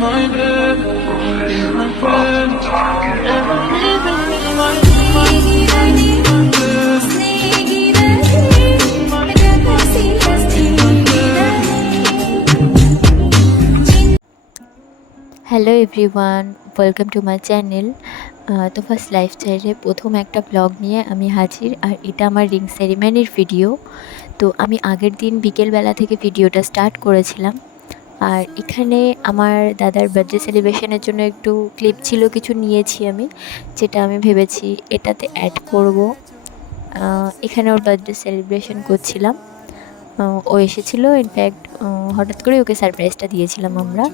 my bed, in my bed, ever leaving me my hello everyone, welcome to my channel. তো first লাইফস্টাইলে প্রথম একটা blog নিয়ে আমি হাজির। আর এটা আমার রিং সেরিমনির ভিডিও। তো আমি আগের দিন বিকেলবেলা থেকে ভিডিওটা স্টার্ট করেছিলাম। আর এখানে আমার দাদার বার্থডে সেলিব্রেশনের জন্য একটু ক্লিপ ছিল, কিছু নিয়েছি আমি, যেটা আমি ভেবেছি এটাতে অ্যাড করব। এখানে ওর বার্থডে সেলিব্রেশন করছিলাম। ও এসেছিলো, ইনফ্যাক্ট হঠাৎ করে ওকে সারপ্রাইজটা দিয়েছিলাম আমরা।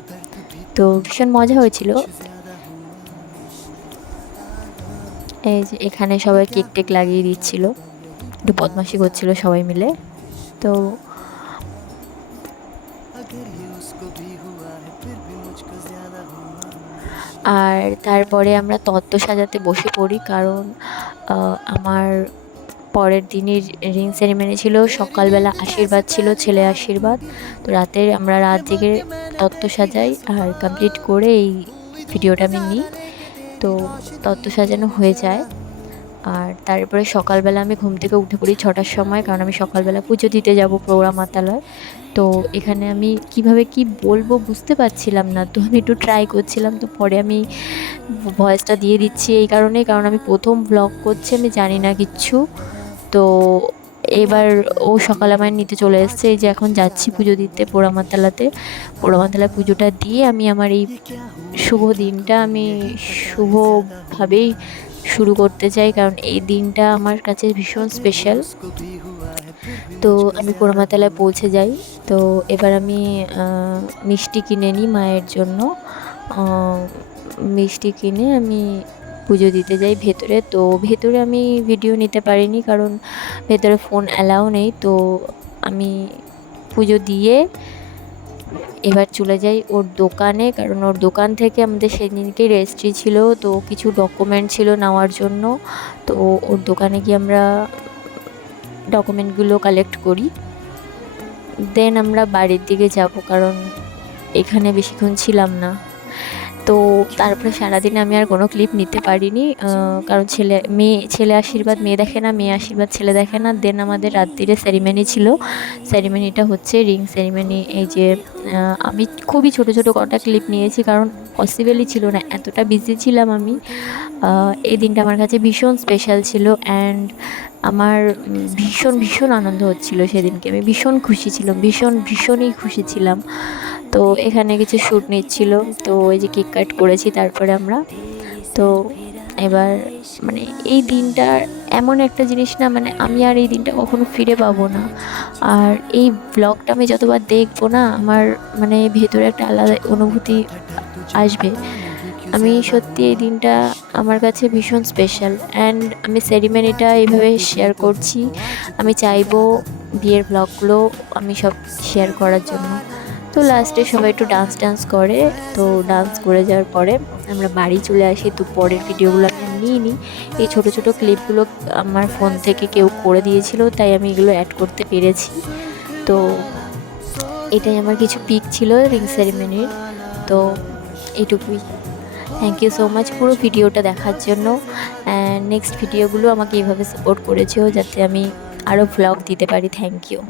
তো ভীষণ মজা হয়েছিল। এই যে এখানে সবাই কেক টেক লাগিয়ে দিচ্ছিল, একটু বদমাশি করছিল সবাই মিলে। তো আর তারপরে আমরা তত্ত্ব সাজাতে বসে পড়ি, কারণ আমার পরের দিনের রিং সেরিমনি ছিল, সকালবেলা আশীর্বাদ ছিল, ছেলে আশীর্বাদ। তো আমরা রাত জেগে তত্ত্ব সাজাই, আর কমপ্লিট করে এই ভিডিওটা আমি নিই। তো তত্ত্ব সাজানো হয়ে যায়। আর তারপরে সকালবেলা আমি ঘুম থেকে উঠে পড়ি 6টার সময়, কারণ আমি সকালবেলা পুজো দিতে যাব প্রৌঢ়ামাতালয়। তো এখানে আমি কিভাবে কি বলবো বুঝতে পারছিলাম না, তো আমি একটু ট্রাই করছিলাম। তো পরে আমি ভয়েসটা দিয়ে দিচ্ছি এই কারণেই, কারণ আমি প্রথম ব্লগ করছি, আমি জানি না কিচ্ছু। তো এবার ও সকালে আমায় নিতে চলে এসছে। এই যে এখন যাচ্ছি পুজো দিতে পোড়ামাতালায় পুজোটা দিয়ে আমি আমার এই শুভ দিনটা আমি শুভভাবেই শুরু করতে চাই, কারণ এই দিনটা আমার কাছে ভীষণ স্পেশাল। তো আমি পোড়ামাতালায় পৌঁছে যাই। তো এবার আমি মিষ্টি কিনে নিই মায়ের জন্য। মিষ্টি কিনে আমি পুজো দিতে যাই ভেতরে। তো ভেতরে আমি ভিডিও নিতে পারিনি, কারণ ভেতরে ফোন অ্যালাউ নেই। তো আমি পুজো দিয়ে এবার চলে যাই ওর দোকানে, কারণ ওর দোকান থেকে আমাদের সেদিনকে রেজিস্ট্রি ছিল, তো কিছু ডকুমেন্ট ছিল নেওয়ার জন্য। তো ওর দোকানে গিয়ে আমরা ডকুমেন্টগুলো কালেক্ট করি। দেন আমরা বাড়ির দিকে যাব, কারণ এখানে বেশিক্ষণ ছিলাম না। তো তারপরে সারাদিন আমি আর কোনো ক্লিপ নিতে পারিনি, কারণ ছেলে আশীর্বাদ মেয়ে দেখে না, মেয়ে আশীর্বাদ ছেলে দেখে না। দেন আমাদের রাত্রিরে সেরিমনি ছিল। সেরিমনিটা হচ্ছে রিং সেরিমনি। এই যে আমি খুবই ছোট ছোট কটা ক্লিপ নিয়েছি, কারণ পসিবলই ছিল না, এতটা বিজি ছিলাম আমি। এই দিনটা আমার কাছে ভীষণ স্পেশাল ছিল, অ্যান্ড আমার ভীষণ আনন্দ হচ্ছিল সেদিনকে। আমি ভীষণ খুশি ছিলাম, ভীষণই খুশি ছিলাম। তো এখানে কিছু শ্যুট নিচ্ছিল, তো ওই যে কেক কাট করেছি তারপরে আমরা। তো এবার মানে এই দিনটা এমন একটা জিনিস না, মানে আমি আর এই দিনটা কখনো ফিরে পাবো না। আর এই ব্লগটা আমি যতবার দেখবো না, আমার মানে ভেতরে একটা আলাদা অনুভূতি আসবে। আমি সত্যি এই দিনটা আমার কাছে ভীষণ স্পেশাল, অ্যান্ড আমি সেরিমনিটা এইভাবে শেয়ার করছি। আমি চাইবো বিয়ের ব্লগগুলো আমি সব শেয়ার করার জন্য। তো লাস্টে সবাই একটু ডান্স করে। তো ডান্স করে যাওয়ার পরে আমরা বাড়ি চলে আসি। তো পরের ভিডিওগুলো আমি নিয়ে নিই। এই ছোটো ছোটো ক্লিপগুলো আমার ফোন থেকে কেউ করে দিয়েছিল, তাই আমি এগুলো অ্যাড করতে পেরেছি। তো এটাই আমার কিছু পিক ছিল রিং সেরিমনির। তো এইটুকুই। থ্যাংক ইউ সো মাচ পুরো ভিডিওটা দেখার জন্য। অ্যান্ড নেক্সট ভিডিওগুলো আমাকে এইভাবে সাপোর্ট করেছো, যাতে আমি আরও ভ্লগ দিতে পারি। Thank you.